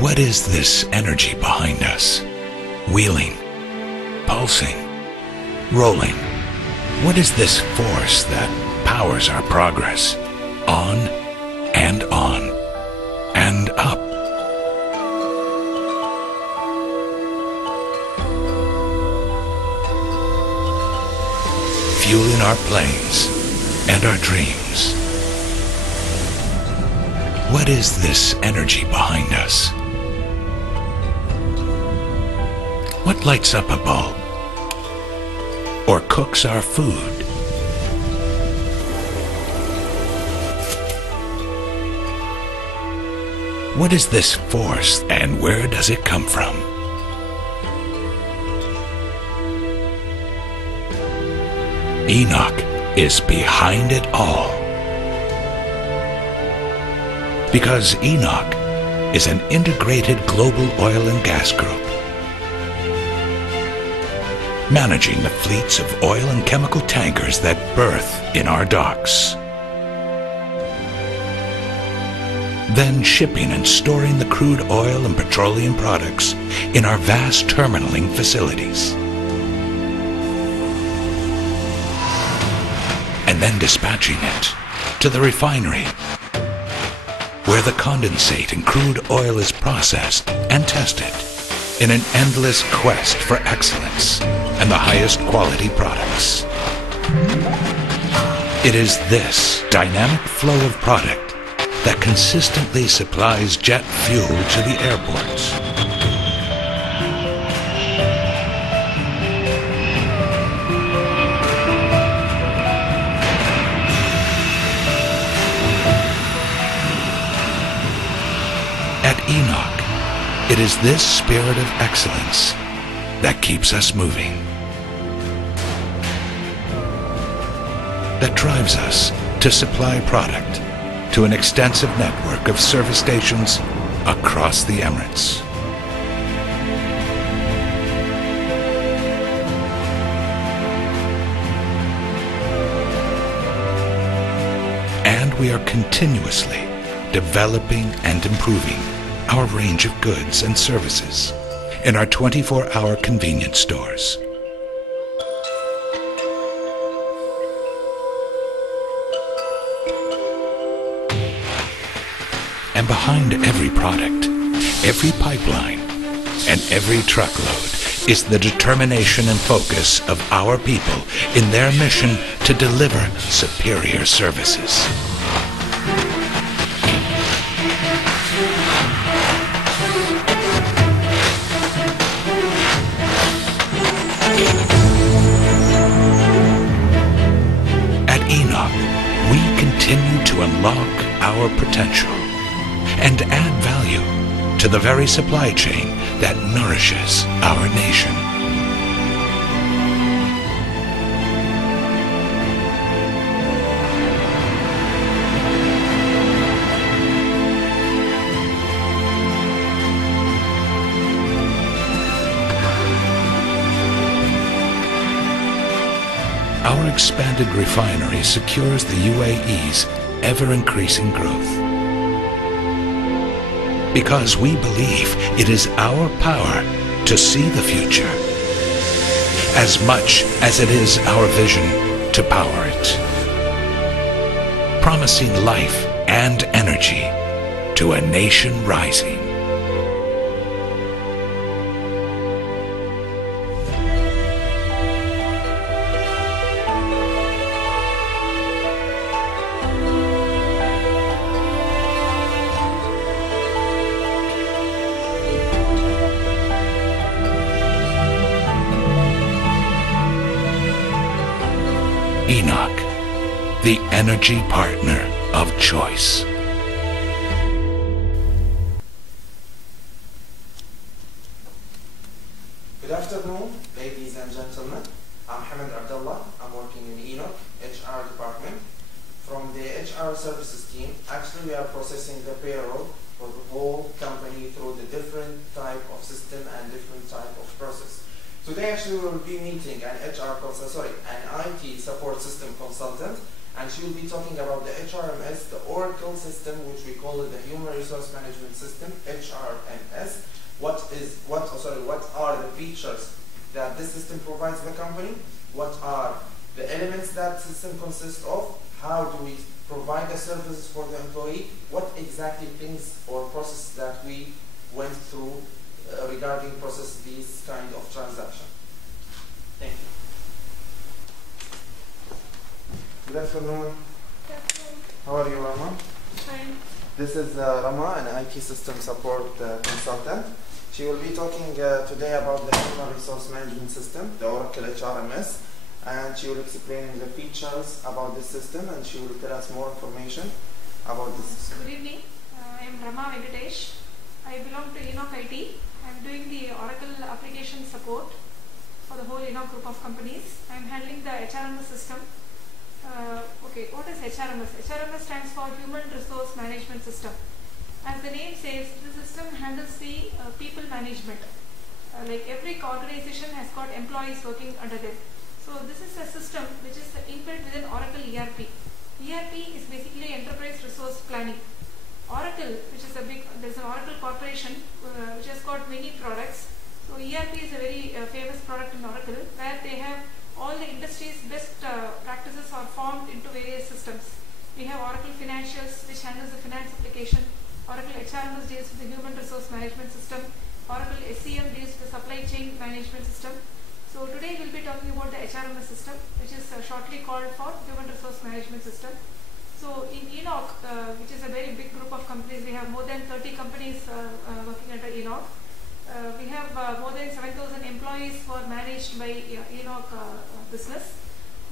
What is this energy behind us? Wheeling, pulsing, rolling. What is this force that powers our progress? On and up. Fueling our planes and our dreams. What is this energy behind us? What lights up a bulb? Or cooks our food? What is this force and where does it come from? Enoc is behind it all. Because Enoc is an integrated global oil and gas group, managing the fleets of oil and chemical tankers that berth in our docks, then shipping and storing the crude oil and petroleum products in our vast terminaling facilities, and then dispatching it to the refinery, where the condensate and crude oil is processed and tested in an endless quest for excellence and the highest quality products. It is this dynamic flow of product that consistently supplies jet fuel to the airports, at Enoc, it is this spirit of excellence that keeps us moving, that drives us to supply product to an extensive network of service stations across the Emirates. And we are continuously developing and improving our range of goods and services in our 24-hour convenience stores. And behind every product, every pipeline, and every truckload is the determination and focus of our people in their mission to deliver superior services. At Enoc, we continue to unlock our potential and add value to the very supply chain that nourishes our nation. Our expanded refinery secures the UAE's ever-increasing growth, because we believe it is our power to see the future as much as it is our vision to power it, promising life and energy to a nation rising. Enoc, the energy partner of choice. Good afternoon, ladies and gentlemen. I'm Hamid Abdullah. I'm working in Enoc HR department. From the HR services team, actually we are processing the payroll for the whole company through the different type of system and different type of process. Today actually we will be meeting an IT support system consultant and she will be talking about the HRMS, the Oracle system, which we call it the Human Resource Management System, HRMS. What are the features that this system provides the company? What are the elements that system consists of? How do we provide the services for the employee? What exactly things or processes that we went through regarding process these kind of transaction? Thank you. Good afternoon. Good afternoon. How are you, Rama? Fine. This is Rama, an IT system support consultant. She will be talking today about the Human Resource Management System, the Oracle HRMS, and she will explain the features about this system, and she will tell us more information about this system. Good evening. I am Rama Venkatesh. I belong to Enoc IT. I am doing the Oracle application support for the whole Enoc group of companies. I am handling the HRMS system. Okay, what is HRMS? HRMS stands for Human Resource Management System. As the name says, the system handles the people management. Like every organization has got employees working under them. So this is a system which is inbuilt within Oracle ERP. ERP is basically enterprise resource planning. Oracle, which is there's an Oracle corporation which has got many products. So ERP is a very famous product in Oracle, where they have all the industry's best practices are formed into various systems. We have Oracle Financials, which handles the finance application. Oracle HRMS deals with the Human Resource Management System. Oracle SCM deals with the Supply Chain Management System. So today we'll be talking about the HRMS system, which is shortly called for Human Resource Management System. So in Enoc, which is a very big group of companies, we have more than 30 companies working under Enoc. We have more than 7,000 employees who are managed by Enoc business.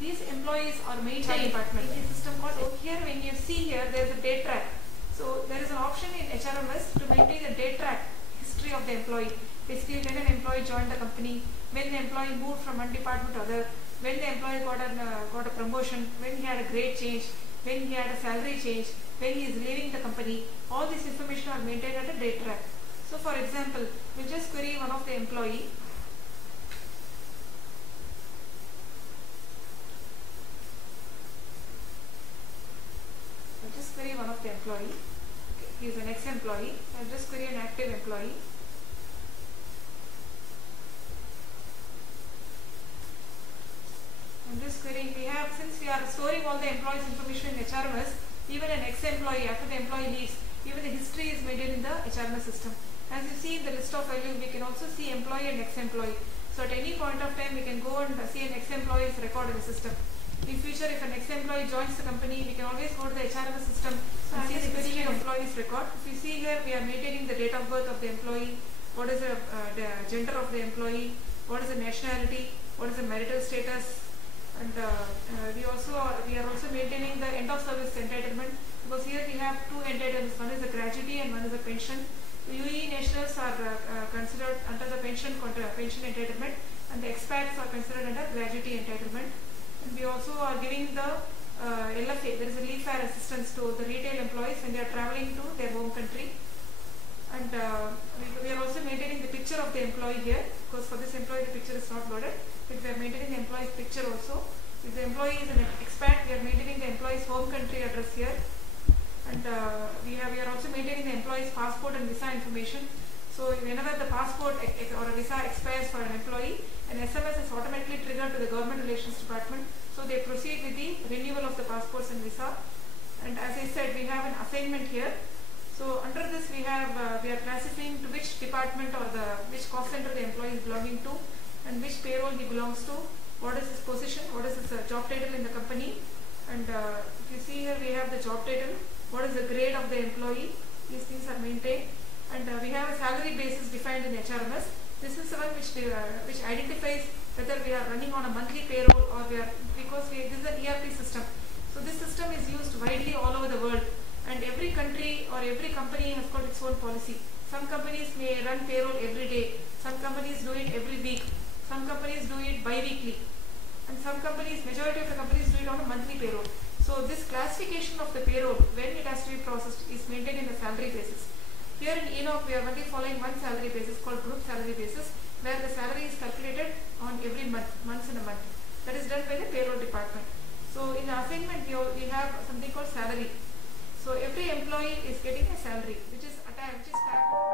These employees are maintained department. In the system called here, when you see here, there is a date track. So there is an option in HRMS to maintain a date track history of the employee. Basically, when an employee joined the company, when the employee moved from one department to other, when the employee got a promotion, when he had a grade change, when he had a salary change, when he is leaving the company, all this information are maintained at a date track. So for example, we'll just query one of the employee. I'll just query one of the employee. Okay, he is an ex-employee. I'll just query an active employee. I'm just querying, since we are storing all the employees' information in HRMS, even an ex-employee, after the employee leaves, even the history is maintained in the HRMS system. As you see in the list of values, we can also see employee and ex-employee. So at any point of time, we can go and see an ex-employee's record in the system. In future, if an ex-employee joins the company, we can always go to the HRMS system and see the history of employee's record. If you see here, we are maintaining the date of birth of the employee, what is the gender of the employee, what is the nationality, what is the marital status, and we are also maintaining the end of service entitlement, because here we have two entitlements. One is the gratuity and one is the pension. The UAE nationals are considered under the pension entitlement, and the expats are considered under gratuity entitlement. And we also are giving the LFA, there is a leave fare assistance to the retail employees when they are traveling to their home country. And we are also maintaining the picture of the employee here, because for this employee the picture is not loaded. But we are maintaining the employee's picture also. If the employee is an expat, we are maintaining the employee's home country address here. And we are also maintaining the employee's passport and visa information. So whenever the passport or a visa expires for an employee, an SMS is automatically triggered to the Government Relations Department. So they proceed with the renewal of the passports and visa. And as I said, we have an assignment here. So under this we are classifying to which department or which cost center the employee is belonging to, and which payroll he belongs to, what is his position, what is his job title in the company. And if you see here, we have the job title, what is the grade of the employee, these things are maintained. And we have a salary basis defined in HRMS. This is the one which identifies whether we are running on a monthly payroll or because this is an ERP system. So this system is used widely all over the world, and every country or every company has got its own policy. Some companies may run payroll every day, some companies do it every week, some companies do it bi-weekly, and some companies, majority of the companies do it on a monthly payroll. So this classification of the payroll, when it has to be processed, is maintained in the salary basis. Here in Enoc, we are only following one salary basis called group salary basis, where the salary is calculated on every month, once in a month. That is done by the payroll department. So in assignment we have something called salary. So every employee is getting a salary which is attached, which is tagged.